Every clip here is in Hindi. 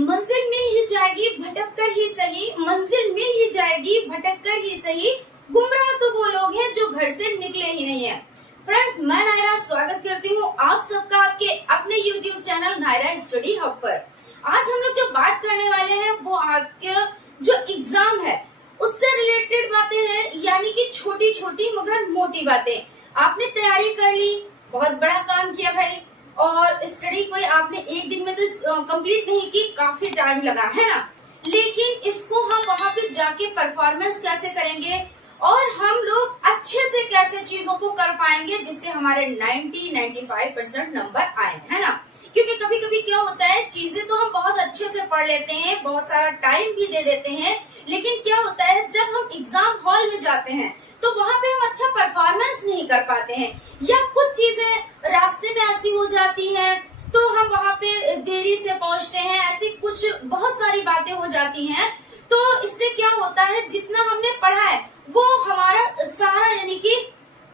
मंजिल मिल ही जाएगी भटक कर ही सही, मंजिल मिल ही जाएगी भटक कर ही सही, गुमराह तो वो लोग हैं जो घर से निकले ही नहीं है। फ्रेंड्स, मैं नायरा स्वागत करती हूँ आप सबका आपके अपने YouTube channel Naira study hub पर। आज हम लोग जो बात करने वाले हैं वो आपके जो एग्जाम है उससे रिलेटेड बातें हैं, यानी कि छोटी छोटी मगर मोटी बातें। आपने तैयारी कर ली, बहुत बड़ा काम किया भाई, और स्टडी कोई आपने एक दिन में तो कंप्लीट नहीं की, काफी टाइम लगा है ना। लेकिन इसको हम वहां पे जाके परफॉर्मेंस कैसे करेंगे और हम लोग अच्छे से कैसे चीजों को कर पाएंगे जिससे हमारे 90-95% नंबर आए, है ना। क्योंकि कभी कभी क्या होता है, चीजें तो हम बहुत अच्छे से पढ़ लेते हैं, बहुत सारा टाइम भी दे देते हैं, लेकिन क्या होता है जब हम एग्जाम हॉल में जाते हैं तो वहां पे हम अच्छा परफॉर्मेंस नहीं कर पाते हैं, या कुछ चीजें रास्ते में ऐसी हो जाती हैं तो हम वहां पे देरी से पहुंचते हैं, ऐसी कुछ बहुत सारी बातें हो जाती हैं। तो इससे क्या होता है, जितना हमने पढ़ा है वो हमारा सारा, यानी कि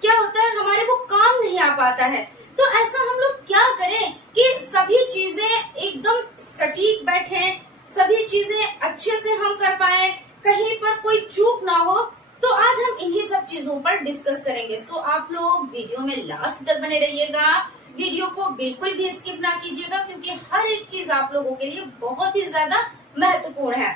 क्या होता है, हमारे को काम नहीं आ पाता है। तो ऐसा हम लोग क्या करें कि सभी चीजें एकदम सटीक बैठे, सभी चीजें अच्छे से हम कर पाए, कहीं पर कोई चूक ना हो। तो आज हम इन्हीं सब चीजों पर डिस्कस करेंगे। सो आप लोग वीडियो में लास्ट तक बने रहिएगा, वीडियो को बिल्कुल भी स्किप ना कीजिएगा, क्योंकि हर एक चीज आप लोगों के लिए बहुत ही ज्यादा महत्वपूर्ण है।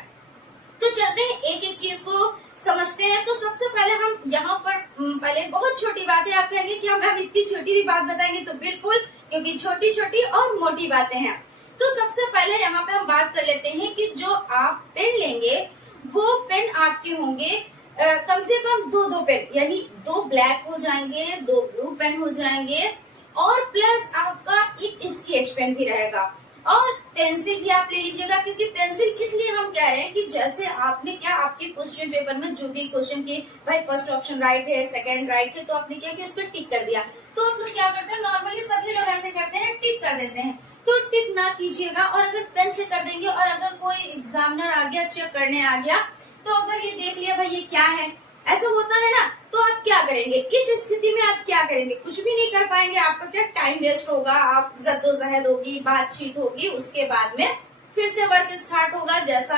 तो चलते हैं एक एक चीज को समझते हैं। तो सबसे पहले हम यहाँ पर पहले बहुत छोटी बातें, आप कहेंगे कि हम इतनी छोटी भी बात बताएंगे, तो बिल्कुल, क्योंकि छोटी छोटी और मोटी बातें हैं। तो सबसे पहले यहाँ पे हम बात कर लेते हैं कि जो आप पेन लेंगे वो पेन आपके होंगे कम से कम दो पेन, यानी 2 ब्लैक हो जाएंगे, 2 ब्लू पेन हो जाएंगे, और प्लस आपका एक स्केच पेन भी रहेगा, और पेंसिल भी आप ले लीजिएगा। क्योंकि पेंसिल इसलिए हम कह रहे हैं कि जैसे आपने क्या, आपके क्वेश्चन पेपर में जो भी क्वेश्चन के भाई फर्स्ट ऑप्शन राइट है, सेकंड राइट है, तो आपने क्या कि उस पर टिक कर दिया। तो आप लोग क्या करते हैं, नॉर्मली सभी लोग ऐसे करते हैं, टिक कर देते हैं। तो टिक ना कीजिएगा, और अगर पेन से कर देंगे और अगर कोई एग्जामिनर आ गया, चेक करने आ गया, तो अगर ये देख लिया भाई ये क्या है, ऐसा होता है ना, तो आप क्या करेंगे इस स्थिति में? आप क्या करेंगे? कुछ भी नहीं कर पाएंगे। आपका क्या टाइम वेस्ट होगा, आप जद्दोजहद होगी, बातचीत होगी, उसके बाद में फिर से वर्क स्टार्ट होगा, जैसा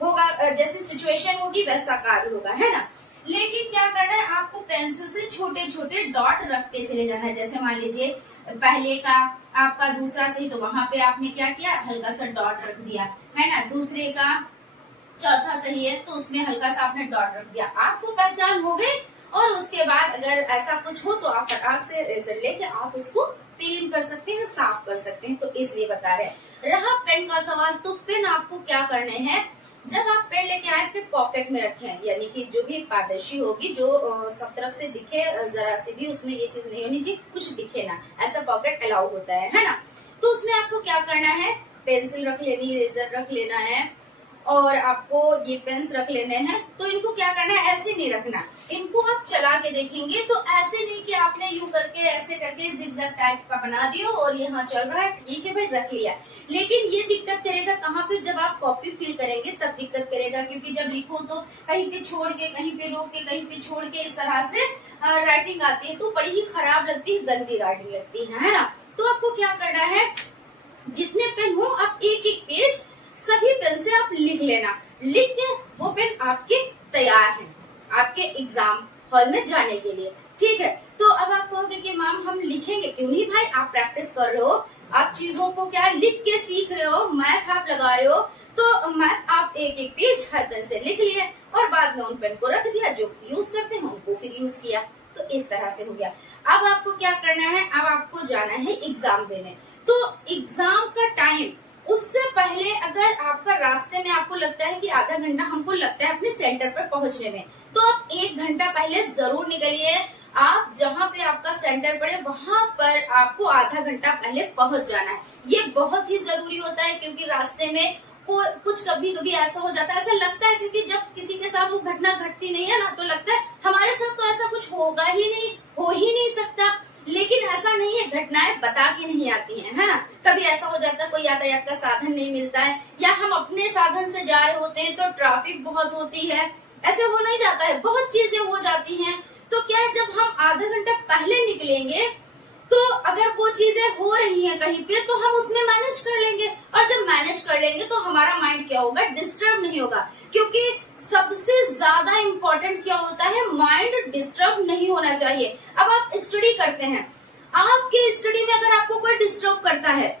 होगा, जैसी सिचुएशन होगी वैसा कार्य होगा, है ना। लेकिन क्या करना है, आपको पेंसिल से छोटे छोटे डॉट रखते चले जाना है। जैसे मान लीजिए पहले का आपका दूसरा सही, तो वहां पे आपने क्या किया, हल्का सा डॉट रख दिया, है ना। दूसरे का चौथा सही है तो उसमें हल्का सा आपने डॉट रख दिया, आपको पहचान हो गई। और उसके बाद अगर ऐसा कुछ हो तो आप फटाक से रेजर लेके आप उसको क्लीन कर सकते हैं, साफ कर सकते हैं। तो इसलिए बता रहे। रहा पेन का सवाल, तो पेन आपको क्या करने हैं, जब आप पेन लेके आए फिर पॉकेट में रखें, यानी कि जो भी पारदर्शी होगी, जो सब तरफ से दिखे, जरा से भी उसमें ये चीज नहीं होनी चाहिए, कुछ दिखे ना, ऐसा पॉकेट अलाउ होता है ना। तो उसमें आपको क्या करना है, पेंसिल रख लेनी, रेजर रख लेना है, और आपको ये पेन्स रख लेने हैं। तो इनको क्या करना है, ऐसे नहीं रखना, इनको आप चला के देखेंगे तो ऐसे नहीं कि आपने यूं करके ऐसे करके जिगजैग टाइप का बना दिया और यहाँ चल रहा है, ठीक है भाई रख लिया। लेकिन ये दिक्कत करेगा कहाँ पे, जब आप कॉपी फिल करेंगे तब दिक्कत करेगा, क्योंकि जब लिखो तो कहीं पे छोड़ के, कहीं पे रोक के, कहीं पे छोड़ के, इस तरह से राइटिंग आती है, तो बड़ी ही खराब लगती है, गंदी राइटिंग लगती है ना। तो आपको क्या करना है, जितने पेन हो आप एक एक पेज सभी पेन से आप लिख लेना, लिख के वो पेन आपके तैयार हैं आपके एग्जाम हॉल में जाने के लिए, ठीक है। तो अब आप कहोगे कि मैम हम लिखेंगे क्यों नहीं, भाई आप प्रैक्टिस कर रहे हो, आप चीजों को क्या लिख के सीख रहे हो, मैथ आप लगा रहे हो, तो मैथ आप एक एक पेज हर पेन से लिख लिए और बाद में उन पेन को रख दिया, जो यूज करते हैं उनको फिर यूज किया। तो इस तरह से हो गया। अब आपको क्या करना है, अब आपको जाना है एग्जाम देने। तो एग्जाम का टाइम, उससे पहले अगर आपका रास्ते में आपको लगता है कि आधा घंटा हमको लगता है अपने सेंटर पर पहुंचने में, तो आप 1 घंटा पहले जरूर निकलिए। आप जहां पे आपका सेंटर पड़े वहां पर आपको आधा घंटा पहले पहुंच जाना है। ये बहुत ही जरूरी होता है, क्योंकि रास्ते में कुछ कभी कभी ऐसा हो जाता है, ऐसा लगता है, क्योंकि जब किसी के साथ वो घटना घटती नहीं है ना, तो लगता है हमारे साथ तो ऐसा कुछ होगा ही नहीं, हो ही नहीं सकता। लेकिन ऐसा नहीं है, घटनाएं बता के नहीं आती हैं, है ना। कभी ऐसा हो जाता है कोई यातायात का साधन नहीं मिलता है, या हम अपने साधन से जा रहे होते हैं तो ट्रैफिक बहुत होती है, ऐसे हो नहीं जाता है, बहुत चीजें हो जाती हैं। तो क्या है, जब हम आधा घंटा पहले निकलेंगे तो अगर वो चीजें हो रही हैं कहीं पे तो हम उसमें मैनेज कर लेंगे, और जब मैनेज कर लेंगे तो हमारा माइंड क्या होगा, डिस्टर्ब नहीं होगा। क्योंकि सबसे ज्यादा इम्पोर्टेंट क्या होता है, माइंड डिस्टर्ब नहीं होना चाहिए। अब आप स्टडी करते हैं, आपके स्टडी में अगर आपको कोई डिस्टर्ब करता है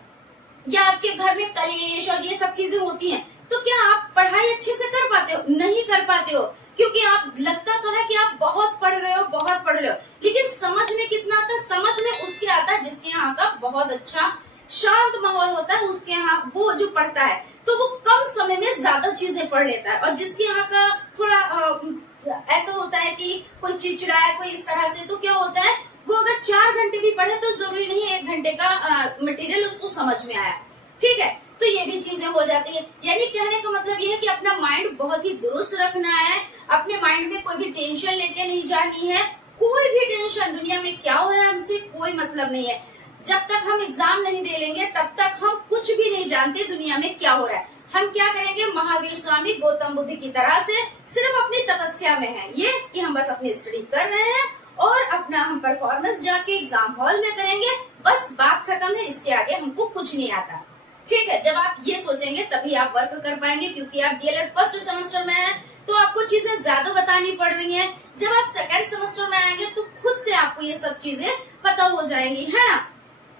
या आपके घर में कलेश और ये सब चीजें होती हैं, तो क्या आप पढ़ाई अच्छे से कर पाते हो? नहीं कर पाते हो, क्योंकि आप लगता तो है कि आप बहुत पढ़ रहे हो, बहुत पढ़ रहे हो, लेकिन समझ में कितना आता है? समझ में उसके आता है जिसके यहाँ का बहुत अच्छा शांत माहौल होता है, उसके यहाँ वो जो पढ़ता है तो वो कम समय में ज्यादा चीजें पढ़ लेता है। और जिसके यहाँ का थोड़ा ऐसा होता है कि कोई चिड़चिड़ा है, कोई इस तरह से, तो क्या होता है, वो अगर 4 घंटे भी पढ़े तो जरूरी नहीं 1 घंटे का मटेरियल उसको समझ में आया। ठीक है, तो ये भी चीजें हो जाती है। यानी कहने का मतलब ये है कि अपना माइंड बहुत ही दुरुस्त रखना है, अपने माइंड में कोई भी टेंशन लेके नहीं जानी है। कोई भी टेंशन, दुनिया में क्या हो रहा है हमसे कोई मतलब नहीं है। जब तक हम एग्जाम नहीं दे लेंगे तब तक हम कुछ भी नहीं जानते दुनिया में क्या हो रहा है। हम क्या करेंगे, महावीर स्वामी गौतम बुद्ध की तरह से सिर्फ अपनी तपस्या में है ये कि हम बस अपनी स्टडी कर रहे हैं और अपना हम परफॉर्मेंस जाके एग्जाम हॉल में करेंगे, बस बात खत्म है, इसके आगे हमको कुछ नहीं आता। ठीक है, जब आप ये सोचेंगे तभी आप वर्क कर पाएंगे, क्योंकि आप डीएलएड फर्स्ट सेमेस्टर में हैं तो आपको चीजें ज्यादा बतानी पड़ रही हैं। जब आप सेकंड सेमेस्टर में आएंगे तो खुद से आपको ये सब चीजें पता हो जाएंगी, है ना।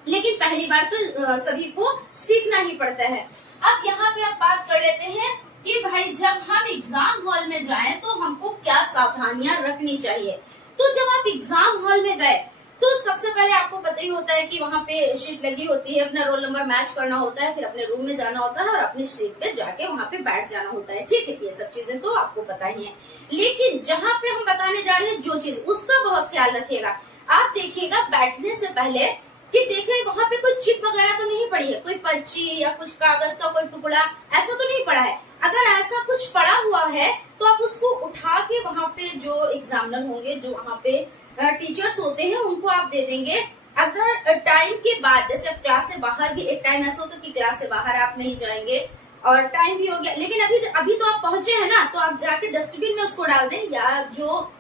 लेकिन पहली बार तो सभी को सीखना ही पड़ता है। अब यहाँ पे आप बात कर लेते हैं कि भाई जब हम एग्जाम हॉल में जाएं तो हमको क्या सावधानियां रखनी चाहिए। तो जब आप एग्जाम हॉल में गए तो सबसे पहले आपको पता ही होता है कि वहाँ पे शीट लगी होती है, अपना रोल नंबर मैच करना होता है, फिर अपने रूम में जाना होता है और अपनी सीट पे जाके वहाँ पे बैठ जाना होता है। ठीक है, ये सब चीजें तो आपको पता ही है। लेकिन जहाँ पे हम बताने जा रहे हैं जो चीज, उसका बहुत ख्याल रखिएगा। आप देखिएगा बैठने से पहले कि देखें वहाँ पे कोई चिट वगैरह तो नहीं पड़ी है, कोई पर्ची या कुछ कागज का कोई टुकड़ा ऐसा तो नहीं पड़ा है। अगर ऐसा कुछ पड़ा हुआ है तो आप उसको उठा के वहाँ पे जो एग्जामिनर होंगे, जो वहाँ पे टीचर्स होते हैं, उनको आप दे देंगे। अगर टाइम के बाद, जैसे क्लास से बाहर भी एक टाइम ऐसा होता है कि क्लास से बाहर आप नहीं जाएंगे और टाइम भी हो गया, लेकिन अभी तो आप पहुंचे हैं ना, तो आप जाके डस्टबिन में उसको डाल दें, या जो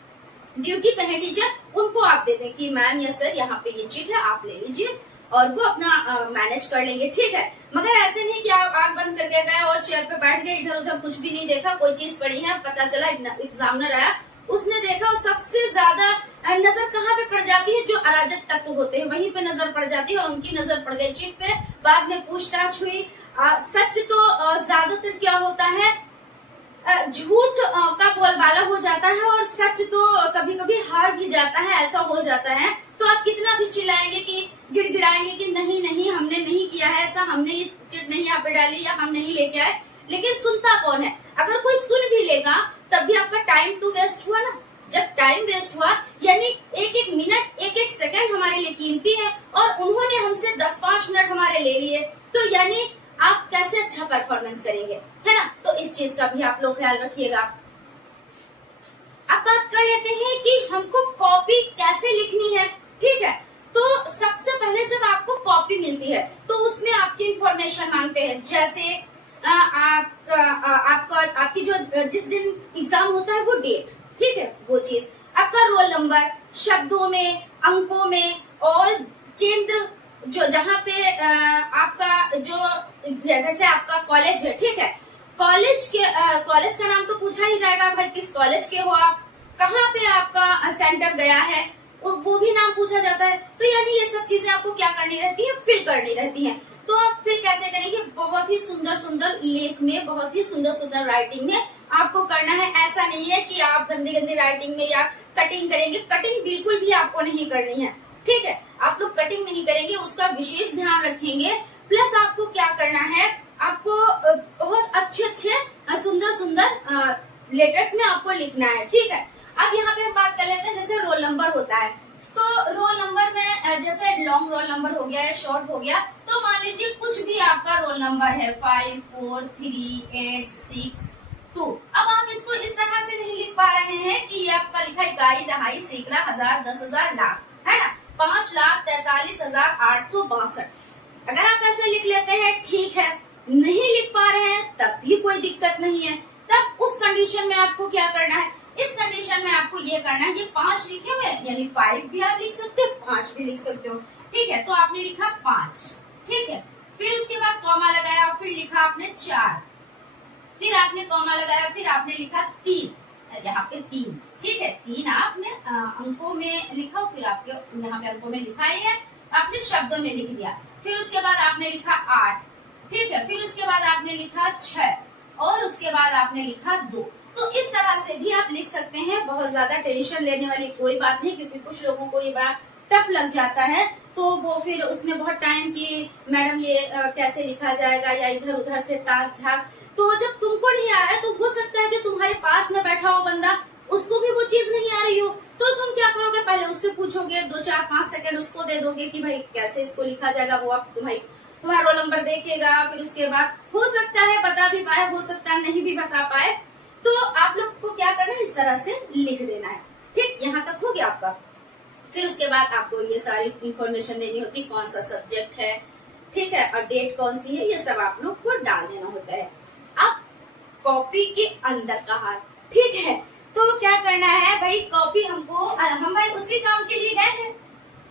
ड्यूटी पे है टीचर उनको आप दे दें कि मैम या सर यहाँ पे ये चीट है, आप ले लीजिए, और वो अपना मैनेज कर लेंगे। ठीक है, मगर ऐसे नहीं कि आप आंख बंद करके गए और चेयर पे बैठ गए, इधर उधर कुछ भी नहीं देखा, कोई चीज पड़ी है, पता चला एग्जामिनर आया, उसने देखा, और सबसे ज्यादा नजर कहाँ पे पड़ जाती है, जो अराजक तत्व होते हैं वहीं पे नजर पड़ जाती है, और उनकी नजर पड़ गई चिट पे, बाद में पूछताछ हुई। सच तो ज्यादातर क्या होता है, झूठ का बोलबाला हो जाता है, और सच तो कभी कभी हार भी जाता है, ऐसा हो जाता है। तो आप कितना भी चिल्लाएंगे कि गिड़गिड़ाएंगे कि नहीं नहीं हमने नहीं किया है ऐसा, हमने ये चिट नहीं यहाँ पे डाली, या हम नहीं लेके आए, लेकिन सुनता कौन है। अगर कोई सुन भी लेगा तब भी आपका टाइम तो वेस्ट हुआ ना। जब टाइम वेस्ट हुआ, यानी एक एक मिनट, एक एक सेकंड हमारे लिए कीमती है, और उन्होंने हमसे 10-5 मिनट हमारे ले लिए, तो यानी आप कैसे अच्छा परफॉर्मेंस करेंगे, है ना। तो इस चीज का भी आप लोग ख्याल रखिएगा। अब बात कर लेते हैं कि हमको कॉपी कैसे लिखनी है। ठीक है, तो सबसे पहले जब आपको कॉपी मिलती है तो उसमें आपकी इंफॉर्मेशन मांगते हैं, जैसे आपकी जो जिस दिन एग्जाम होता है वो डेट, ठीक है, वो चीज, आपका रोल नंबर शब्दों में, अंकों में, और केंद्र जो जहाँ पे आपका जो जैसे आपका कॉलेज है, ठीक है, कॉलेज का नाम तो पूछा ही जाएगा, भाई किस कॉलेज के हो आप, कहाँ पे आपका सेंटर गया है, वो भी नाम पूछा जाता है। तो यानी ये सब चीजें आपको क्या करनी रहती है, फिल करनी रहती है। तो आप फिल कैसे करेंगे, बहुत ही सुंदर सुंदर लेख में, बहुत ही सुंदर सुंदर राइटिंग में आपको करना है। ऐसा नहीं है कि आप गंदी गंदी राइटिंग में या कटिंग करेंगे, कटिंग बिल्कुल भी आपको नहीं करनी है। ठीक है, आप लोग कटिंग नहीं करेंगे, उसका विशेष ध्यान रखेंगे। प्लस आपको क्या करना है, आपको बहुत अच्छे सुंदर सुंदर लेटर्स में आपको लिखना है। ठीक है, अब यहाँ पे हम बात कर लेते हैं, जैसे रोल नंबर होता है, तो रोल नंबर में जैसे लॉन्ग रोल नंबर हो गया या शॉर्ट हो गया, तो मान लीजिए कुछ भी आपका रोल नंबर है 5, 4, 3, 8, 6, 2। अब आप इसको इस तरह से नहीं लिख पा रहे हैं कि ये आपका लिखा इकाई, दहाई, सैकड़ा, हजार, 10,000, लाख, है ना, 5,43,862। अगर आप ऐसे लिख लेते हैं ठीक है, नहीं लिख पा रहे हैं तब भी कोई दिक्कत नहीं है। तब उस कंडीशन में आपको क्या करना है, इस कंडीशन में आपको ये करना है, ये 5 लिखे हुए यानी 5 भी आप लिख सकते हो, 5 भी लिख सकते हो। ठीक है, तो आपने लिखा 5, ठीक है। फिर उसके बाद कॉमा लगाया, फिर लिखा आपने 4, फिर आपने कॉमा लगाया, फिर आपने लिखा 3, यहाँ पे 3, ठीक है। 3 आपने अंकों में लिखा, फिर आपके यहाँ पे अंकों में लिखा ही है, आपने शब्दों में लिख दिया। फिर उसके बाद आपने लिखा 8, ठीक है। फिर उसके बाद आपने लिखा 6 और उसके बाद आपने लिखा 2। तो इस तरह से भी आप लिख सकते हैं, बहुत ज्यादा टेंशन लेने वाली कोई बात नहीं, क्योंकि कुछ लोगों को ये बड़ा टफ लग जाता है, तो वो फिर उसमें बहुत टाइम की मैडम ये कैसे लिखा जाएगा, या इधर उधर से ताक झाक। तो जब तुमको नहीं आ रहा है, तो हो सकता है जो तुम्हारे पास में बैठा हो बंदा, उसको भी वो चीज नहीं आ रही हो, तो तुम क्या करोगे, पहले उससे पूछोगे, 2 4 5 सेकंड उसको दे दोगे कि भाई कैसे इसको लिखा जाएगा। वो आप तुम्हारा रोल नंबर देखेगा, फिर उसके बाद हो सकता है बता भी पाए, हो सकता है नहीं भी बता पाए। तो आप लोग को क्या करना है, इस तरह से लिख देना है, ठीक। यहाँ तक हो गया आपका। फिर उसके बाद आपको ये सारी इंफॉर्मेशन देनी होती, कौन सा सब्जेक्ट है, ठीक है, और डेट कौन सी है, ये सब आप लोग को डाल देना होता है। अब कॉपी के अंदर का हाल, ठीक है, तो क्या करना है भाई, कॉपी हम भाई उसी काम के लिए गए हैं,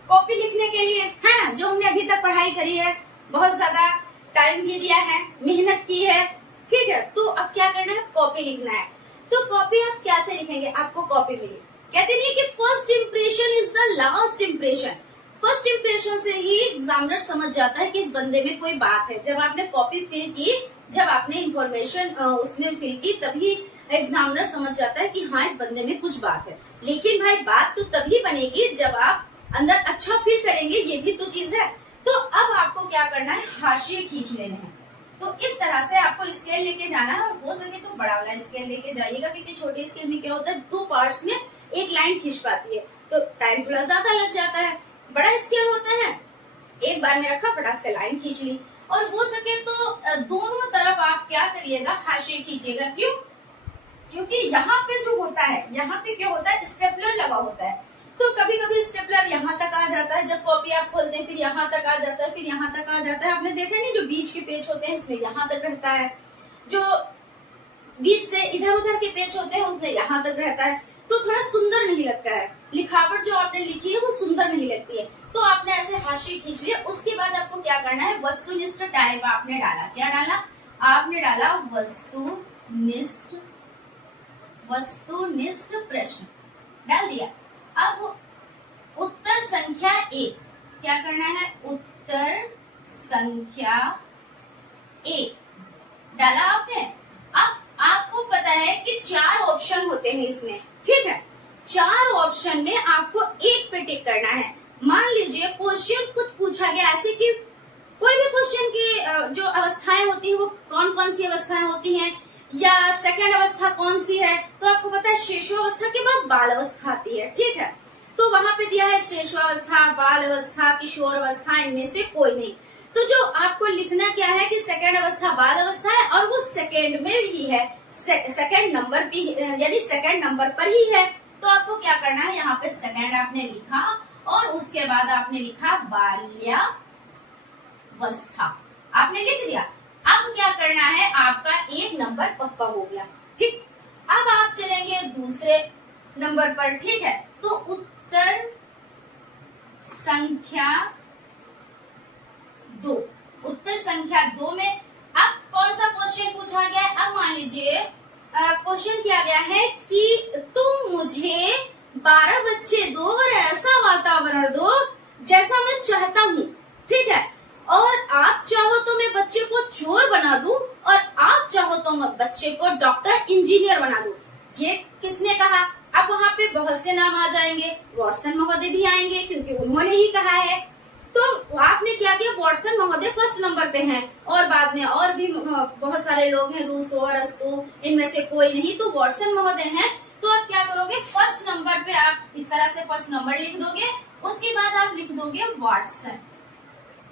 कॉपी लिखने के लिए, है ना, जो हमने अभी तक पढ़ाई करी है, बहुत ज्यादा टाइम भी दिया है, मेहनत की है, ठीक है। तो अब क्या करना है, कॉपी लिखना है। तो कॉपी आप कैसे लिखेंगे, आपको कॉपी मिली, कहते नहीं कि first impression is the last impression. First impression से ही एग्जामिनर समझ जाता है कि इस बंदे में कोई बात है। जब आपने कॉपी फिल की, जब आपने इंफॉर्मेशन उसमें फिल की, तभी एग्जामिनर समझ जाता है कि हाँ इस बंदे में कुछ बात है। लेकिन भाई बात तो तभी बनेगी जब आप अंदर अच्छा फील करेंगे, ये भी तो चीज है। तो अब आपको क्या करना है, हाशिए खींच लेने हैं। तो इस तरह से आपको स्केल लेके जाना है, और हो सके तो बड़ा वाला स्केल लेके जाइएगा, क्योंकि छोटे स्केल में क्या होता है, 2 पार्ट्स में एक लाइन खींच पाती है, तो टाइम थोड़ा ज्यादा लग जाता है। बड़ा स्केल होता है, एक बार में रखा, फटाक से लाइन खींच ली। और हो सके तो दोनों तरफ आप क्या करिएगा, हाशिए खींचिएगा। क्यों? क्योंकि यहाँ पे जो होता है, यहाँ पे क्या होता है, स्टेपलर लगा होता है, तो कभी कभी स्टेपलर यहाँ तक आ जाता है, जब कॉपी आप खोलते हैं, फिर यहाँ तक आ जाता है, फिर यहाँ तक आ जाता है। आपने देखा नहीं, जो बीच के पेज होते हैं उसमें यहाँ तक रहता है, जो बीच से इधर उधर के पेज होते हैं उसमें यहाँ तक रहता है, तो थोड़ा सुंदर नहीं लगता है, लिखावट जो आपने लिखी है वो सुंदर नहीं लगती है। तो आपने ऐसे हाशिए खींच लिया। उसके बाद आपको क्या करना है, वस्तुनिष्ठ टाइप आपने डाला, क्या डाला, आपने डाला वस्तुनिष्ठ प्रश्न डाल दिया। अब उत्तर संख्या 1 क्या करना है, उत्तर संख्या 1 डाला आपने। अब आपको पता है कि 4 ऑप्शन होते हैं इसमें, ठीक है। 4 ऑप्शन में आपको एक पे टिक करना है। मान लीजिए क्वेश्चन कुछ पूछा गया ऐसे कि कोई भी क्वेश्चन की जो अवस्थाएं होती है वो कौन कौन सी अवस्थाएं होती हैं, या सेकंड अवस्था कौन सी है, तो आपको पता है शिशुअवस्था के बाद बाल अवस्था आती है, ठीक है। तो वहां पे दिया है शिशुअवस्था, बाल अवस्था, किशोर अवस्था, इनमें से कोई नहीं। तो जो आपको लिखना क्या है कि सेकंड अवस्था बाल अवस्था है, और वो सेकंड में ही है, सेकंड नंबर भी, यानी सेकंड नंबर पर ही है। तो आपको क्या करना है, यहाँ पे सेकंड आपने लिखा, और उसके बाद आपने लिखा बाल्यावस्था, आपने लिख दिया। अब क्या करना है, आपका 1 नंबर पक्का हो गया, ठीक। अब आप चलेंगे दूसरे नंबर पर, ठीक है। तो उत्तर संख्या 2, उत्तर संख्या 2 में अब कौन सा क्वेश्चन पूछा गया है। अब मान लीजिए क्वेश्चन किया गया है कि तुम मुझे 12 बच्चे दो और ऐसा वातावरण दो जैसा मैं चाहता हूँ, ठीक है। और आप चाहो तो मैं बच्चे को चोर बना दूं, और आप चाहो तो मैं बच्चे को डॉक्टर इंजीनियर बना दूं। ये किसने कहा? अब वहाँ पे बहुत से नाम आ जाएंगे, वॉटसन महोदय भी आएंगे, क्योंकि उन्होंने ही कहा है। तो आपने क्या किया, वॉटसन महोदय फर्स्ट नंबर पे हैं, और बाद में और भी बहुत सारे लोग हैं, रूसो और अरस्तु, इनमें से कोई नहीं, तो वॉटसन महोदय हैं। तो आप क्या करोगे, फर्स्ट नंबर पे आप इस तरह से फर्स्ट नंबर लिख दोगे, उसके बाद आप लिख दोगे वॉटसन,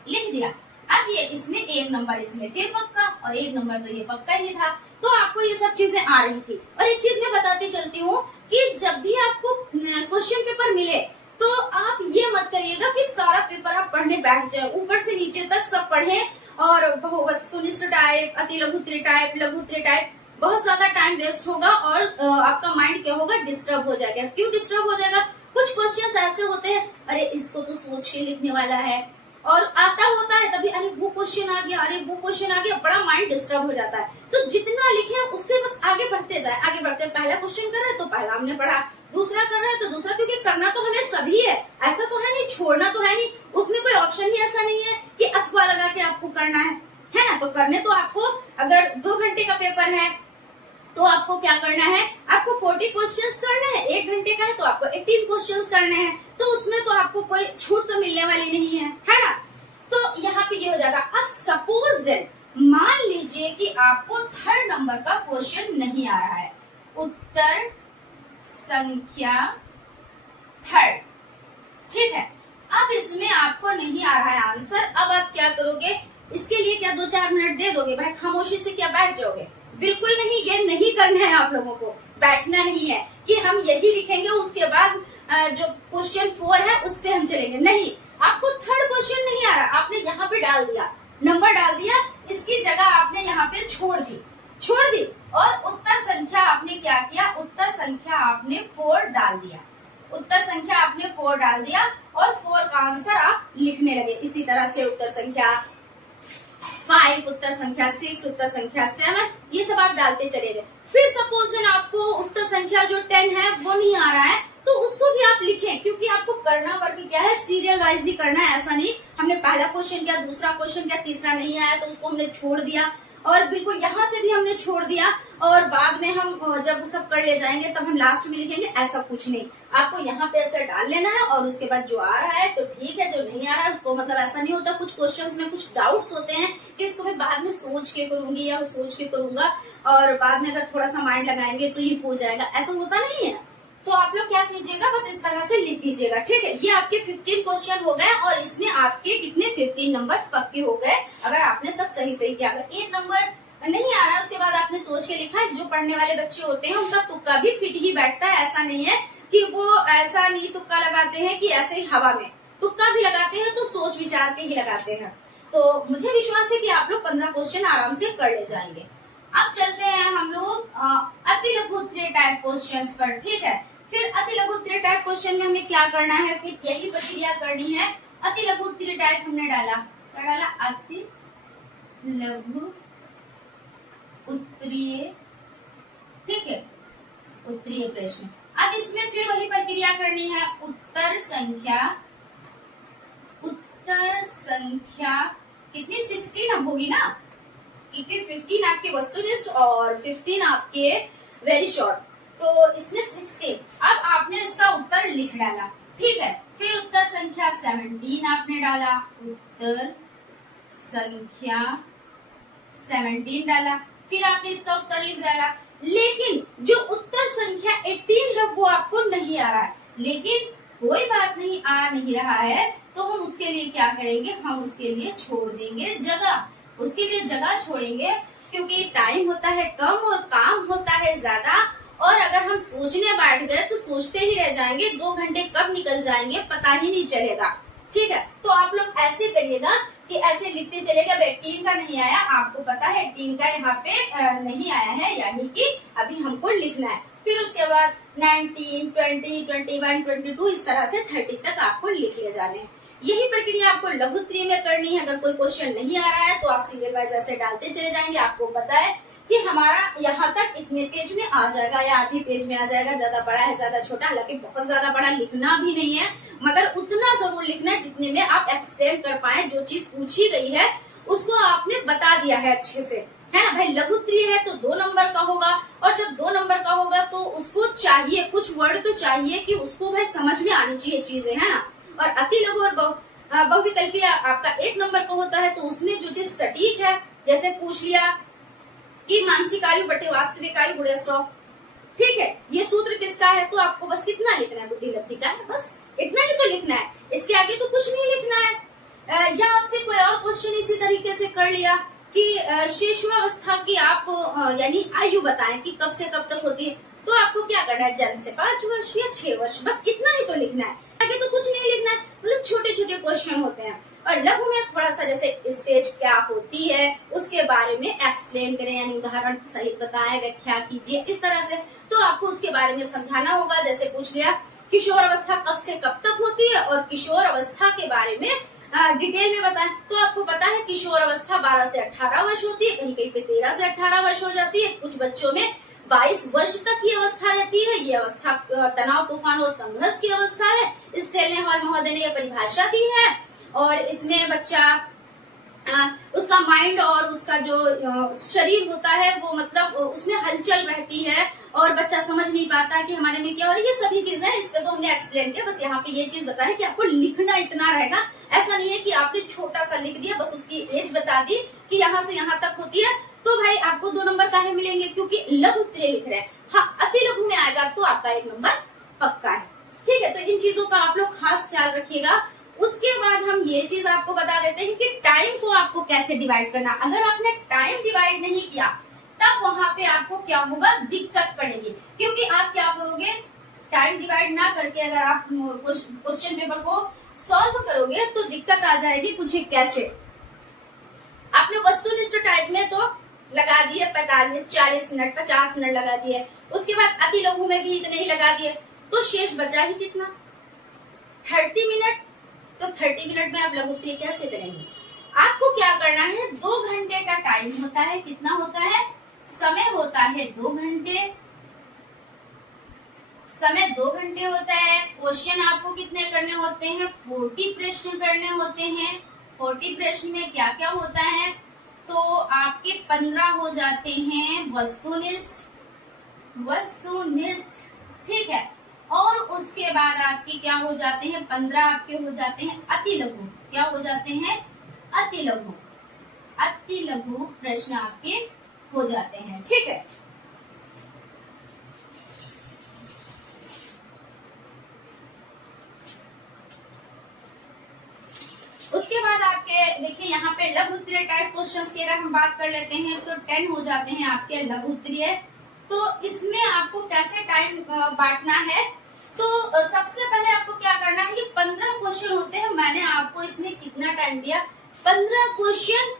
लिख दिया। अब ये इसमें 1 नंबर इसमें फिर पक्का, और 1 नंबर तो ये पक्का ही था। तो आपको ये सब चीजें आ रही थी। और एक चीज मैं बताती चलती हूँ कि जब भी आपको क्वेश्चन पेपर मिले, तो आप ये मत करिएगा कि सारा पेपर आप पढ़ने बैठ जाए, ऊपर से नीचे तक सब पढ़ें, और वस्तुनिष्ठ टाइप, अति लघुत्तरी टाइप, लघुत्तरी टाइप, बहुत ज्यादा टाइम वेस्ट होगा, और आपका माइंड क्या होगा, डिस्टर्ब हो जाएगा। क्यों डिस्टर्ब हो जाएगा? कुछ क्वेश्चंस ऐसे होते हैं, अरे इसको तो सोच के लिखने वाला है, और आता होता है तभी अरे वो क्वेश्चन आ गया, अरे वो क्वेश्चन आ गया, बड़ा माइंड डिस्टर्ब हो जाता है। तो जितना लिखे उससे बस आगे बढ़ते जाए, आगे बढ़ते, पहला क्वेश्चन कर रहे हैं तो पहला हमने पढ़ा, दूसरा कर रहे हैं तो दूसरा, क्योंकि करना तो हमें सभी है, ऐसा तो है नहीं, छोड़ना तो है नहीं, उसमें कोई ऑप्शन ही ऐसा नहीं है कि अथवा लगा के आपको करना है ना। तो करने तो आपको, अगर 2 घंटे का पेपर है तो आपको क्या करना है, आपको 40 क्वेश्चंस करना है, 1 घंटे का है तो आपको 18 क्वेश्चंस करने हैं, तो उसमें तो आपको कोई छूट तो मिलने वाली नहीं है ना। तो यहाँ पे ये हो जाएगा। अब सपोज देन, मान लीजिए कि आपको 3rd नंबर का क्वेश्चन नहीं आ रहा है, उत्तर संख्या 3rd, ठीक है। अब इसमें आपको नहीं आ रहा है आंसर, अब आप क्या करोगे, इसके लिए क्या 2-4 मिनट दे दोगे भाई, खामोशी से क्या बैठ जाओगे? बिल्कुल नहीं, ये नहीं करना है आप लोगों को, बैठना नहीं है कि हम यही लिखेंगे उसके बाद जो क्वेश्चन 4 है उस पे हम चलेंगे, नहीं। आपको 3rd क्वेश्चन नहीं आ रहा, आपने यहाँ पे डाल दिया, नंबर डाल दिया, इसकी जगह आपने यहाँ पे छोड़ दी, और उत्तर संख्या आपने क्या किया, उत्तर संख्या आपने 4 डाल दिया, उत्तर संख्या आपने 4 डाल दिया, और 4 का आंसर आप लिखने लगे। इसी तरह से उत्तर संख्या 5, उत्तर संख्या 6, उत्तर संख्या 7, ये सब आप डालते चले गए। फिर सपोज देन आपको उत्तर संख्या जो 10 है वो नहीं आ रहा है, तो उसको भी आप लिखें, क्योंकि आपको करना वर्क क्या है, सीरियल वाइज ही करना है, ऐसा नहीं हमने पहला क्वेश्चन किया, दूसरा क्वेश्चन किया, तीसरा नहीं आया तो उसको हमने छोड़ दिया, और बिल्कुल यहाँ से भी हमने छोड़ दिया, और बाद में हम जब सब कर ले जाएंगे तब हम लास्ट में लिखेंगे, ऐसा कुछ नहीं। आपको यहाँ पे ऐसे डाल लेना है, और उसके बाद जो आ रहा है तो ठीक है, जो नहीं आ रहा है उसको, मतलब ऐसा नहीं होता, कुछ क्वेश्चंस में कुछ डाउट्स होते हैं कि इसको मैं बाद में सोच के करूंगी या सोच के करूंगा, और बाद में अगर थोड़ा सा माइंड लगाएंगे तो ये हो जाएगा, ऐसा होता नहीं है। तो आप लोग क्या कीजिएगा, बस इस तरह से लिख दीजिएगा, ठीक है। ये आपके 15 क्वेश्चन हो गए, और इसमें आपके कितने 15 नंबर पक्के हो गए, अगर आपने सब सही किया। अगर 1 नंबर नहीं आ रहा है उसके बाद आपने सोच के लिखा है, जो पढ़ने वाले बच्चे होते हैं उनका तुक्का भी फिट ही बैठता है, ऐसा नहीं है कि वो ऐसा नहीं तुक्का लगाते हैं कि ऐसे ही हवा में, तुक्का भी लगाते हैं तो सोच विचार के ही लगाते हैं। तो मुझे विश्वास है कि आप लोग 15 क्वेश्चन आराम से कर ले जाएंगे। अब चलते हैं हम लोग अति लघु उत्तरीय टाइप क्वेश्चन पर, ठीक है। फिर अति लघु उत्तरीय टाइप क्वेश्चन में हमें क्या करना है, फिर यही प्रक्रिया करनी है। अति लघु उत्तरीय टाइप हमने डाला, क्या डाला, अति लघु उत्तरीय, ठीक है, उत्तरीय प्रश्न। अब इसमें फिर वही प्रक्रिया करनी है, उत्तर संख्या कितनी, 16 अब होगी ना, क्योंकि 15 आपके वस्तुनिष्ठ और 15 आपके वेरी शॉर्ट, तो इसमें 16। अब आपने इसका उत्तर लिख डाला, ठीक है। फिर उत्तर संख्या 17 आपने डाला, उत्तर संख्या 17 डाला, फिर आपने इसका उत्तर लिख डाला। लेकिन जो उत्तर संख्या 18 है वो आपको नहीं आ रहा है, लेकिन कोई बात नहीं, आ नहीं रहा है तो हम उसके लिए क्या करेंगे, हम उसके लिए छोड़ देंगे जगह, उसके लिए जगह छोड़ेंगे, क्योंकि टाइम होता है कम और काम होता है ज्यादा, और अगर हम सोचने बैठ गए तो सोचते ही रह जाएंगे, 2 घंटे कब निकल जाएंगे पता ही नहीं चलेगा, ठीक है। तो आप लोग ऐसे करिएगा कि ऐसे लिखते चलेगा, 18 का नहीं आया, आपको पता है 18 का यहाँ पे नहीं आया है, यानी कि अभी हमको लिखना है। फिर उसके बाद 19, 20, 21, 22 इस तरह से 30 तक आपको लिख ले जाने हैं। यही प्रक्रिया आपको लघु उत्तरीय में करनी है। अगर कोई क्वेश्चन नहीं आ रहा है तो आप सीरियल वाइज ऐसे डालते चले जाएंगे, आपको पता है कि हमारा यहाँ तक इतने पेज में आ जाएगा या आधे पेज में आ जाएगा, ज्यादा बड़ा है ज्यादा छोटा, हालांकि बहुत ज्यादा बड़ा लिखना भी नहीं है, मगर उतना जरूर लिखना है जितने में आप एक्सप्लेन कर पाए, जो चीज पूछी गई है उसको आपने बता दिया है अच्छे से, है ना भाई। लघु उत्तरीय है तो 2 नंबर का होगा, और जब 2 नंबर का होगा तो उसको चाहिए, कुछ वर्ड तो चाहिए कि उसको भाई समझ में आनी चाहिए चीजें, है ना। और अति लघु और बहुविकल्पीय आपका 1 नंबर का होता है, तो उसमें जो चीज सटीक है, जैसे पूछ लिया कि मानसिक आयु बटे वास्तविक आयु गुणे 100, ठीक है, ये सूत्र किसका है, तो आपको बस कितना लिखना है, बुद्धि लब्धि का है, बस इतना ही तो लिखना है, इसके आगे तो कुछ नहीं लिखना है। या आपसे कोई और क्वेश्चन इसी तरीके से कर लिया कि शिशुअवस्था की आप यानी आयु बताएं कि कब से कब तक होती है, तो आपको क्या करना है, जन्म से 5 वर्ष या 6 वर्ष, बस इतना ही तो लिखना है, आगे तो कुछ नहीं लिखना है। मतलब छोटे छोटे क्वेश्चन होते हैं। और लघु में थोड़ा सा जैसे स्टेज क्या होती है उसके बारे में एक्सप्लेन करें, यानी उदाहरण सहित बताएं, व्याख्या कीजिए, इस तरह से तो आपको उसके बारे में समझाना होगा। जैसे पूछ लिया किशोर अवस्था कब से कब तक होती है और किशोर अवस्था के बारे में डिटेल में बताएं। तो आपको पता है किशोर अवस्था 12 से 18 वर्ष होती है, कहीं कहीं पे 13 से 18 वर्ष हो जाती है, कुछ बच्चों में 22 वर्ष तक की अवस्था रहती है। ये अवस्था तनाव, तूफान और संघर्ष की अवस्था है। स्टेनले हॉल महोदय ने यह परिभाषा दी है और इसमें बच्चा उसका माइंड और उसका जो शरीर होता है वो मतलब उसमें हलचल रहती है और बच्चा समझ नहीं पाता कि हमारे में क्या हो रहा है। ये सभी चीजें इस पे तो हमने एक्सप्लेन किया, बस यहाँ पे ये चीज बता रहे कि आपको लिखना इतना रहेगा। ऐसा नहीं है कि आपने छोटा सा लिख दिया, बस उसकी एज बता दी कि यहाँ से यहाँ तक होती है, तो भाई आपको 2 नंबर काहे मिलेंगे, क्योंकि लघु उत्तरीय लिख रहे हैं। हाँ, अति लघु में आएगा तो आपका 1 नंबर पक्का है। ठीक है, तो इन चीजों का आप लोग खास ख्याल रखिएगा। उसके बाद हम ये चीज आपको बता देते हैं कि टाइम को आपको कैसे डिवाइड करना। अगर आपने टाइम डिवाइड नहीं किया तब वहां पे आपको क्या होगा, दिक्कत पड़ेगी। क्योंकि आप क्या करोगे, टाइम डिवाइड ना करके अगर आप क्वेश्चन पेपर को सॉल्व करोगे तो दिक्कत आ जाएगी। पूछे कैसे, आपने वस्तुनिष्ठ टाइप में तो लगा दिए 45, 40 मिनट, 50 मिनट लगा दिए। उसके बाद अति लघु में भी इतने ही लगा दिए, तो शेष बचा ही कितना, 30 मिनट। तो 30 मिनट में आप लघु उत्तरीय कैसे करेंगे। आपको क्या करना है, 2 घंटे का टाइम होता है। कितना होता है, समय होता है 2 घंटे, समय 2 घंटे होता है। क्वेश्चन आपको कितने करने होते हैं, 40 प्रश्न करने होते हैं। 40 प्रश्न में क्या क्या होता है, तो आपके 15 हो जाते हैं वस्तुनिष्ठ, ठीक है। और उसके बाद आपके क्या हो जाते हैं, 15 आपके हो जाते हैं अति लघु। क्या हो जाते हैं, अति लघु। अति लघु प्रश्न आपके हो जाते हैं, ठीक है। उसके बाद आपके देखिए यहाँ पे लघु उत्तरीय टाइप क्वेश्चंस की अगर हम बात कर लेते हैं तो 10 हो जाते हैं आपके लघु उत्तरीय। तो इसमें आपको कैसे टाइम बांटना है, तो सबसे पहले आपको क्या करना है कि 15 क्वेश्चन होते हैं। मैंने आपको इसमें कितना टाइम दिया, 15 क्वेश्चन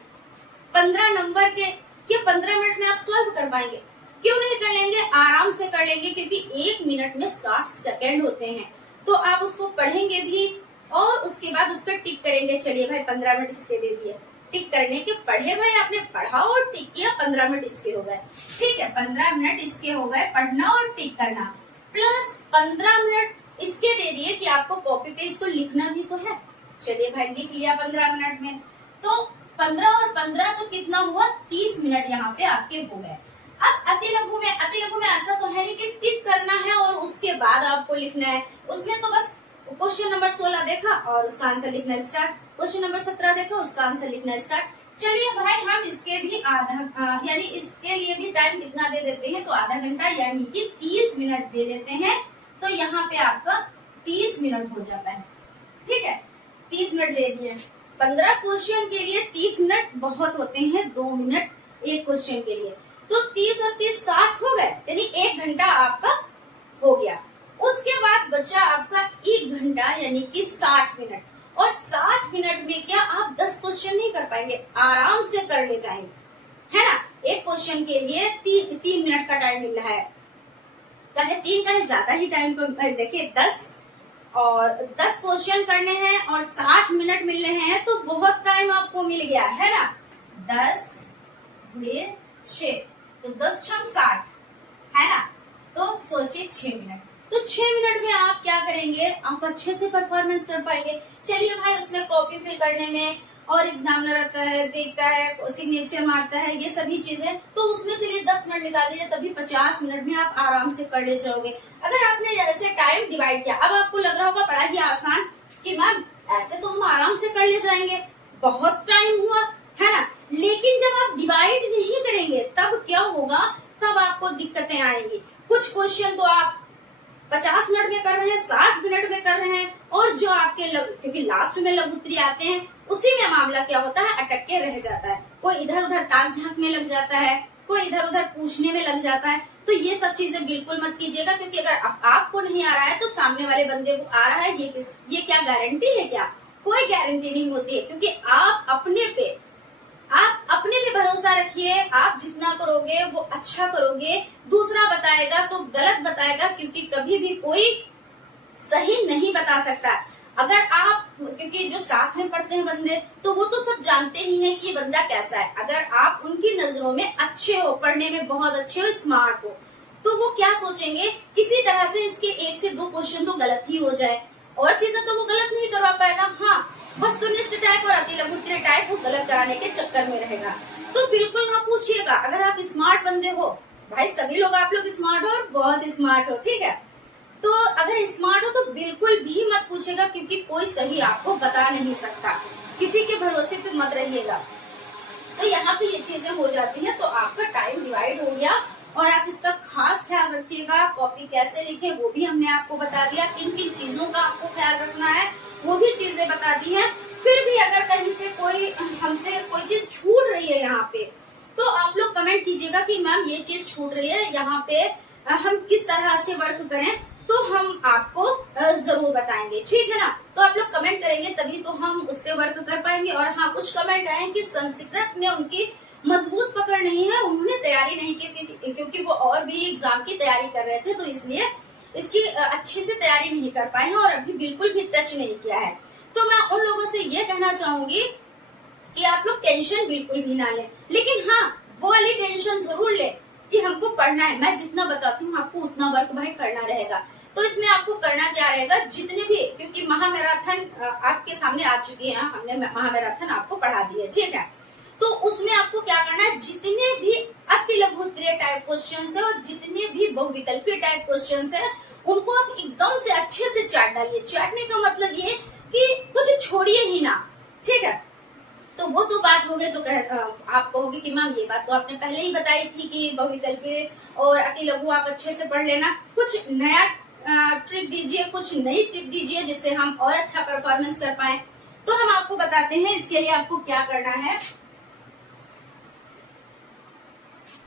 15 नंबर के, 15 मिनट में आप सॉल्व कर पाएंगे। क्यों नहीं कर लेंगे, आराम से कर लेंगे, क्योंकि 1 मिनट में 60 सेकेंड होते हैं। तो आप उसको पढ़ेंगे भी और उसके बाद उस पर टिक करेंगे। चलिए भाई 15 मिनट इसके दे दिए, टिक करने के, पढ़े भाई आपने, पढ़ा और टिक किया, 15 मिनट इसके हो गए, ठीक है। 15 मिनट इसके हो गए, पढ़ना और टिक करना, प्लस 15 मिनट इसके दे दिए कि आपको कॉपी पे इसको लिखना भी तो है। चलिए भाई लिख लिया 15 मिनट में, तो 15 और 15 तो कितना हुआ, 30 मिनट यहाँ पे आपके हो गए। अब अति लघु में ऐसा तो है नहीं कि टिक करना है और उसके बाद आपको लिखना है। उसमें तो बस क्वेश्चन नंबर 16 देखा और उसका आंसर लिखना स्टार्ट, क्वेश्चन नंबर 17 देखा उसका आंसर लिखना स्टार्ट। चलिए भाई हम इसके भी आधा यानी इसके लिए भी टाइम कितना दे देते हैं, तो आधा घंटा यानी कि 30 मिनट दे देते हैं। तो यहाँ पे आपका 30 मिनट हो जाता है, ठीक है। 30 मिनट दे दिए, 15 क्वेश्चन के लिए 30 मिनट बहुत होते हैं, 2 मिनट एक क्वेश्चन के लिए। तो 30 और 30 60 हो गए, यानी 1 घंटा आपका हो गया। उसके बाद बचा आपका 1 घंटा यानी कि 60 मिनट। और 60 मिनट में क्या आप 10 क्वेश्चन नहीं कर पाएंगे, आराम से कर ले जाएंगे, है ना। एक क्वेश्चन के लिए 3 मिनट का टाइम मिल रहा है, कहे 3 कहे ज्यादा ही टाइम। देखिए 10 क्वेश्चन करने हैं और 60 मिनट मिल रहे हैं, तो बहुत टाइम आपको मिल गया है ना। 10 गुणे 6, तो 10 छंग 60 है ना। तो सोचिए 6 मिनट, तो 6 मिनट में आप क्या करेंगे, आप अच्छे से परफॉर्मेंस कर पाएंगे। चलिए भाई उसमें कॉपी फिल करने में और एग्जामिनर आता है, देखता है, सिग्नेचर मारता है, ये सभी चीजें, तो उसमें चलिए 10 मिनट निकाल दीजिए, तभी 50 मिनट में आप आराम से कर ले जाओगे। अगर आपने ऐसे टाइम डिवाइड किया, अब आपको लग रहा होगा बड़ा ही आसान कि मैम ऐसे तो हम आराम से कर ले जाएंगे, बहुत टाइम हुआ, है ना। लेकिन जब आप डिवाइड नहीं करेंगे तब क्या होगा, तब आपको दिक्कतें आएंगी। कुछ क्वेश्चन तो आप 50 मिनट में कर रहे हैं, 60 मिनट में कर रहे हैं, और जो आपके क्योंकि लास्ट में लघु उत्तरीय आते हैं, उसी में मामला क्या होता है, अटक के रह जाता है। कोई इधर उधर ताक झांक में लग जाता है, कोई इधर उधर पूछने में लग जाता है। तो ये सब चीजें बिल्कुल मत कीजिएगा, क्योंकि अगर आपको नहीं आ रहा है तो सामने वाले बंदे को आ रहा है, ये क्या गारंटी है, क्या कोई गारंटी नहीं होती है। क्योंकि आप अपने पे भरोसा रखिए, आप जितना करोगे वो अच्छा करोगे, दूसरा बताएगा तो गलत बताएगा, क्योंकि कभी भी कोई सही नहीं बता सकता। अगर आप, क्योंकि जो साथ में पढ़ते हैं बंदे तो वो तो सब जानते ही हैं कि ये बंदा कैसा है। अगर आप उनकी नजरों में अच्छे हो, पढ़ने में बहुत अच्छे हो, स्मार्ट हो, तो वो क्या सोचेंगे, किसी तरह से इसके 1 से 2 क्वेश्चन तो गलत ही हो जाए, और चीजें तो वो गलत नहीं करवा पाएगा। हाँ, वस्तुनिष्ठ टाइप और अति लघुत्तरीय टाइप वो गलत कराने के चक्कर में रहेगा। तो बिल्कुल ना पूछिएगा। अगर आप स्मार्ट बंदे हो, भाई सभी लोग आप लोग स्मार्ट हो और बहुत स्मार्ट हो, ठीक है, तो अगर स्मार्ट हो तो बिल्कुल भी मत पूछेगा, क्योंकि कोई सही आपको बता नहीं सकता। किसी के भरोसे पे मत रहिएगा। तो यहाँ पे ये चीजें हो जाती हैं, तो आपका टाइम डिवाइड हो गया, और आप इसका खास ख्याल रखिएगा। कॉपी कैसे लिखे वो भी हमने आपको बता दिया, किन किन चीजों का आपको ख्याल रखना है वो भी चीजें बता दी हैं। फिर भी अगर कहीं पे कोई हमसे कोई चीज छूट रही है यहाँ पे, तो आप लोग कमेंट कीजिएगा कि मैम ये चीज छूट रही है, यहाँ पे हम किस तरह से वर्क करें, तो हम आपको जरूर बताएंगे, ठीक है ना। तो आप लोग कमेंट करेंगे तभी तो हम उस पर वर्क कर पाएंगे। और हाँ, कुछ कमेंट आए कि संस्कृत में उनकी मजबूत पकड़ नहीं है, उन्होंने तैयारी नहीं की, क्योंकि वो और भी एग्जाम की तैयारी कर रहे थे, तो इसलिए इसकी अच्छे से तैयारी नहीं कर पाए हैं और अभी बिल्कुल भी टच नहीं किया है। तो मैं उन लोगों से ये कहना चाहूंगी कि आप लोग टेंशन बिल्कुल भी ना लें, लेकिन हाँ, वो वाली टेंशन जरूर लें कि हमको पढ़ना है। मैं जितना बताती हूँ आपको उतना वर्क भाई करना रहेगा। तो इसमें आपको करना क्या रहेगा, जितने भी, क्योंकि महामैराथन आपके सामने आ चुकी है, हमने महामैराथन आपको पढ़ा दी है, ठीक है, तो उसमें आपको क्या करना है, जितने भी अति लघुत्तरीय टाइप क्वेश्चन है और जितने भी बहुविकल्पीय टाइप क्वेश्चन है, उनको आप एकदम से अच्छे से चाट डालिए। चाटने का मतलब ये कि कुछ छोड़िए ही ना, ठीक है। तो वो तो बात हो गई। तो आप कहोगे कि मैम ये बात तो आपने पहले ही बताई थी कि बहुविकल्पीय और अति लघु आप अच्छे से पढ़ लेना। कुछ नया ट्रिक दीजिए, कुछ नई टिप दीजिए जिससे हम और अच्छा परफॉर्मेंस कर पाए। तो हम आपको बताते हैं इसके लिए आपको क्या करना है।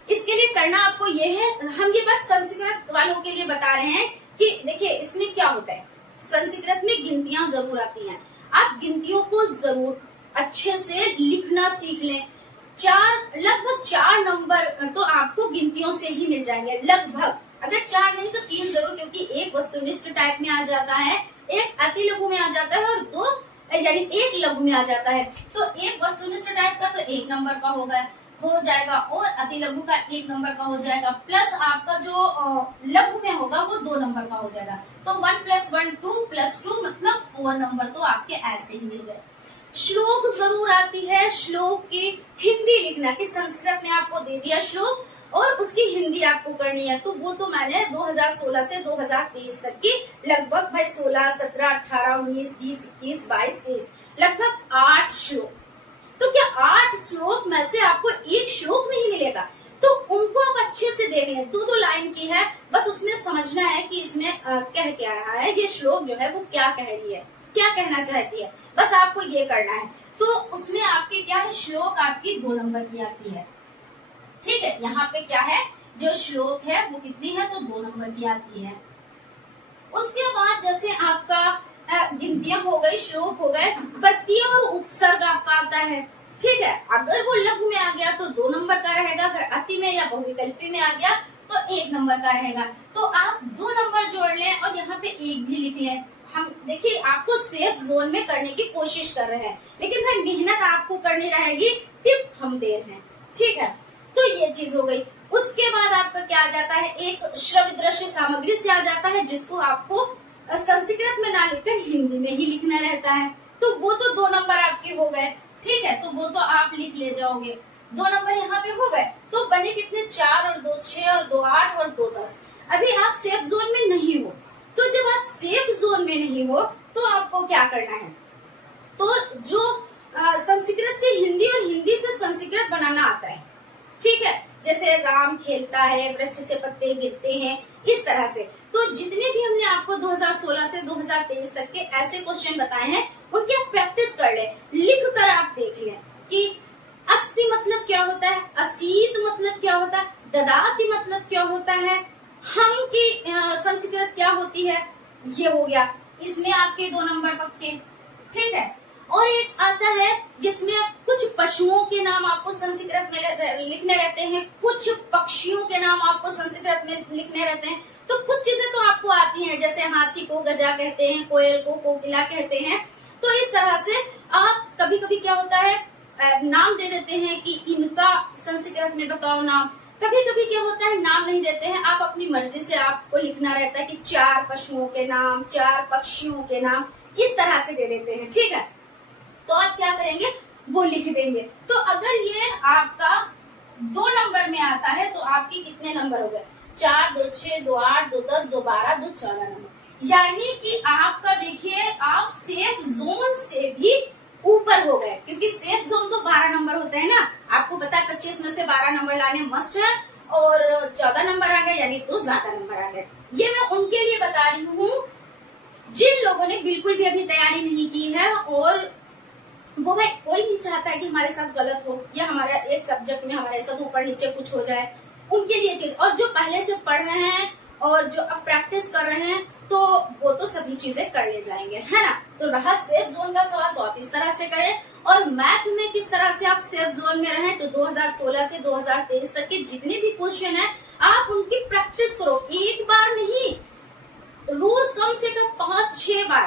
इसके लिए करना आपको ये है, हम ये बात संस्कृत वालों के लिए बता रहे हैं कि देखिए इसमें क्या होता है, संस्कृत में गिनतियां जरूर आती हैं, आप गिनतियों को जरूर अच्छे से लिखना सीख लें। लगभग 4 नंबर तो आपको गिनतियों से ही मिल जाएंगे, लगभग। अगर 4 नहीं तो 3 जरूर, क्योंकि एक वस्तुनिष्ठ टाइप में आ जाता है, एक अति लघु में आ जाता है और 2 यानी 1 लघु में आ जाता है। तो एक वस्तुनिष्ठ टाइप का तो 1 नंबर का हो जाएगा और अति लघु का 1 नंबर का हो जाएगा, प्लस आपका जो लघु में होगा वो 2 नंबर का हो जाएगा। तो 1 + 1 2 + 2 मतलब 4 नंबर तो आपके ऐसे ही मिल गए। श्लोक जरूर आती है, श्लोक की हिंदी लिखना, कि संस्कृत में आपको दे दिया श्लोक और उसकी हिंदी आपको करनी है, तो वो तो मैंने 2016 से 2023 तक की लगभग भाई 16, 17, 18, 19, 20, 21, 22, 23 लगभग 8 श्लोक। तो क्या 8 श्लोक में से आपको एक श्लोक नहीं मिलेगा? तो उनको आप अच्छे से देख लें, 2-2 लाइन की है, बस उसमें समझना है कि इसमें कह क्या रहा है, ये श्लोक जो है वो क्या कह रही है, क्या कहना चाहती है, बस आपको ये करना है। तो उसमें आपके क्या है, श्लोक आपकी 2 नंबर की आती है, ठीक है। यहाँ पे क्या है, जो श्लोक है वो कितनी है, तो 2 नंबर की आती है। उसके बाद जैसे आपका गिनतियां हो गई, श्लोक हो गए, प्रत्यय और उपसर्ग आपका आता है, ठीक है। अगर वो लघु में आ गया तो 2 नंबर का रहेगा, अगर अति में या बहुविकल्पी में आ गया तो 1 नंबर का रहेगा। तो आप 2 नंबर जोड़ लें और यहाँ पे 1 भी लिख लें। हम देखिए आपको सेफ जोन में करने की कोशिश कर रहे हैं, लेकिन भाई मेहनत आपको करनी रहेगी, टिप हम दे रहे हैं, ठीक है। तो ये चीज हो गई। उसके बाद आपका क्या आ जाता है, एक श्रव्य दृश्य सामग्री से आ जाता है, जिसको आपको संस्कृत में ना लिखकर हिंदी में ही लिखना रहता है। तो वो तो 2 नंबर आपके हो गए, ठीक है, तो वो तो आप लिख ले जाओगे। 2 नंबर यहाँ पे हो गए, तो बने कितने, 4 और 2 6 और 2 8 और 2 10। अभी आप सेफ जोन में नहीं हो, तो जब आप सेफ जोन में नहीं हो तो आपको क्या करना है, तो जो संस्कृत से हिंदी और हिंदी से संस्कृत बनाना आता है, ठीक है, जैसे राम खेलता है, वृक्ष से पत्ते गिरते हैं, इस तरह से। तो जितने भी हमने आपको 2016 से 2023 तक के ऐसे क्वेश्चन बताए हैं, उनकी आप प्रैक्टिस कर लें, लिख कर आप देख लें कि अस्ति मतलब क्या होता है, असीत मतलब क्या होता है, ददाति मतलब क्या होता है, हम की संस्कृत क्या होती है, ये हो गया। इसमें आपके 2 नंबर पक्के, ठीक है। और एक आता है जिसमें कुछ पशुओं के नाम आपको संस्कृत में लिखने रहते हैं, कुछ पक्षियों के नाम आपको संस्कृत में लिखने रहते हैं। तो कुछ चीजें तो आपको आती आती हैं, जैसे हाथी को गजा कहते हैं, कोयल को कोकिला कहते हैं। तो इस तरह से आप कभी कभी क्या होता है नाम दे देते हैं कि इनका संस्कृत में बताओ नाम। कभी कभी क्या होता है नाम नहीं देते हैं, आप अपनी मर्जी से आपको लिखना रहता है कि 4 पशुओं के नाम, 4 पक्षियों के नाम, इस तरह से दे देते हैं। ठीक है, तो आप क्या करेंगे वो लिख देंगे। तो अगर ये आपका 2 नंबर में आता है तो आपके कितने नंबर हो गए? 4, 2, 6, 2, 8, 2, 10, 2, 12, 2, 14 नंबर। यानी कि आपका देखिए आप सेफ जोन से भी ऊपर हो गए, क्योंकि सेफ जोन तो 12 नंबर होते हैं ना। आपको पता है 25 में से 12 नंबर लाने मस्ट है, और 14 नंबर आ गए यानी तो ज्यादा नंबर आ गए। ये मैं उनके लिए बता रही हूँ जिन लोगों ने बिल्कुल भी अभी तैयारी नहीं की है, और वो भाई कोई नहीं चाहता है कि हमारे साथ गलत हो या हमारा एक सब्जेक्ट में हमारे साथ ऊपर नीचे कुछ हो जाए, उनके लिए चीज। और जो पहले से पढ़ रहे हैं और जो अब प्रैक्टिस कर रहे हैं तो वो तो सभी चीजें कर ले जाएंगे, है ना। तो रहा सेफ जोन का सवाल, तो आप इस तरह से करें। और मैथ में किस तरह से आप सेफ जोन में रहें, तो 2016 से 2023 तक के जितने भी क्वेश्चन है आप उनकी प्रैक्टिस करो, एक बार नहीं, रोज कम से कम 5-6 बार।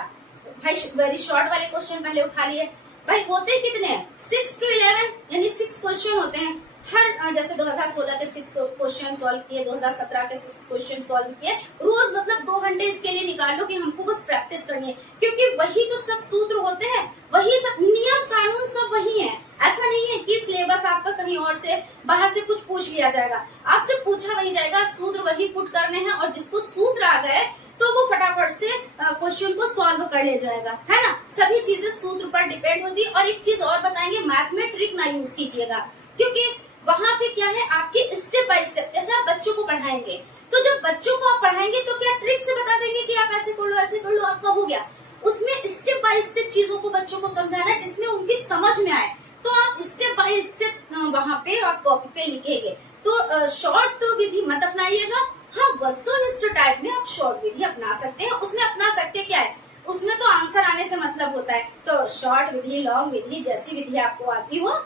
भाई वेरी शॉर्ट वाले क्वेश्चन पहले उठा लिए। भाई होते कितने हैं? 6 to 11 यानी 6 क्वेश्चन होते हैं हर, जैसे 2016 के 6 क्वेश्चन सॉल्व किए, 2017 के 6 क्वेश्चन सॉल्व किए। रोज मतलब 2 घंटे इसके लिए निकाल लो कि हमको बस प्रैक्टिस करनी है, क्योंकि वही तो सब सूत्र होते हैं, वही सब नियम कानून सब वही है। ऐसा नहीं है कि सिलेबस आपका कहीं और से बाहर से कुछ पूछ लिया जाएगा, आपसे पूछा वही जाएगा, सूत्र वही पुट करने हैं, और जिसको सूत्र आ गए तो वो फटाफट से क्वेश्चन को सॉल्व कर ले जाएगा, है ना। सभी चीजें सूत्र पर डिपेंड होती है। और एक चीज और बताएंगे, मैथ में ट्रिक ना यूज कीजिएगा, क्योंकि वहां पे क्या है आपके स्टेप बाय स्टेप, जैसे आप बच्चों को पढ़ाएंगे तो जब बच्चों को आप पढ़ाएंगे तो क्या ट्रिक से बता देंगे कि आप ऐसे कर लो ऐसे कर लो, आपका हो गया। उसमें स्टेप बाय स्टेप चीजों को बच्चों को समझाना है जिसमें उनकी समझ में आए, तो आप स्टेप बाय स्टेप वहां पे आप कॉपी पे लिखेंगे। तो शॉर्ट विधि मत अपनाइएगा। हाँ, वस्तुनिष्ठ टाइप में आप शॉर्ट विधि अपना सकते हैं। उसमें अपना सकते क्या है, उसमें तो आंसर आने से मतलब होता है। तो शॉर्ट विधि, लॉन्ग विधि, जैसी विधि आपको आती हो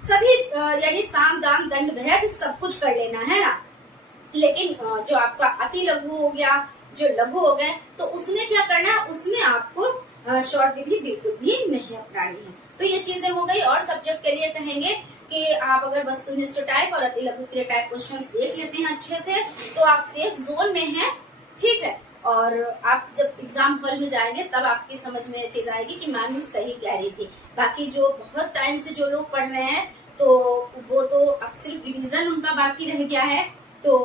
सभी, यानी साम दाम दंड भेद सब कुछ कर लेना है ना। लेकिन जो आपका अति लघु हो गया, जो लघु हो गए, तो उसमें क्या करना है, उसमें आपको शॉर्ट विधि बिल्कुल भी नहीं अपनानी है। तो ये चीजें हो गई। और सब्जेक्ट के लिए कहेंगे कि आप अगर वस्तुनिष्ठ टाइप और अति लघु टाइप क्वेश्चंस देख लेते हैं अच्छे से, तो आप सेफ जोन में हैं, ठीक है। और आप जब एग्जाम हॉल में जाएंगे तब आपकी समझ में ये चीज आएगी कि मैम सही कह रही थी। बाकी जो बहुत टाइम से जो लोग पढ़ रहे हैं तो वो तो अब सिर्फ रिवीजन उनका बाकी रह गया है, तो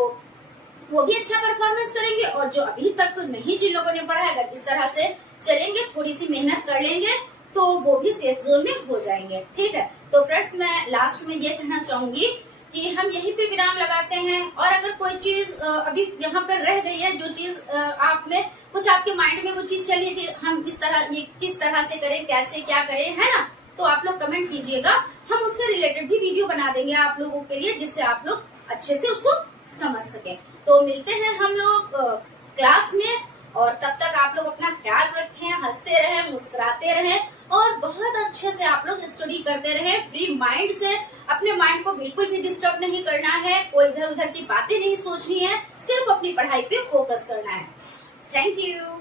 वो भी अच्छा परफॉर्मेंस करेंगे। और जो अभी तक नहीं जिन लोगों ने पढ़ा है, अगर इस तरह से चलेंगे, थोड़ी सी मेहनत कर लेंगे, तो वो भी सेफ जोन में हो जाएंगे, ठीक है। तो फ्रेंड्स, मैं लास्ट में ये कहना चाहूंगी कि हम यहीं पे विराम लगाते हैं। और अगर कोई चीज अभी यहाँ पर रह गई है, जो चीज आप में कुछ आपके माइंड में वो चीज चली कि हम इस तरह, ये किस तरह से करें, कैसे क्या करें, है ना, तो आप लोग कमेंट कीजिएगा। हम उससे रिलेटेड भी वीडियो बना देंगे आप लोगों के लिए, जिससे आप लोग अच्छे से उसको समझ सके। तो मिलते हैं हम लोग क्लास में, और तब तक आप लोग अपना ख्याल रखें, हंसते रहें, मुस्कुराते रहें, और बहुत अच्छे से आप लोग स्टडी करते रहें फ्री माइंड से। अपने माइंड को बिल्कुल भी डिस्टर्ब नहीं करना है, कोई इधर उधर की बातें नहीं सोचनी है, सिर्फ अपनी पढ़ाई पे फोकस करना है। Thank you.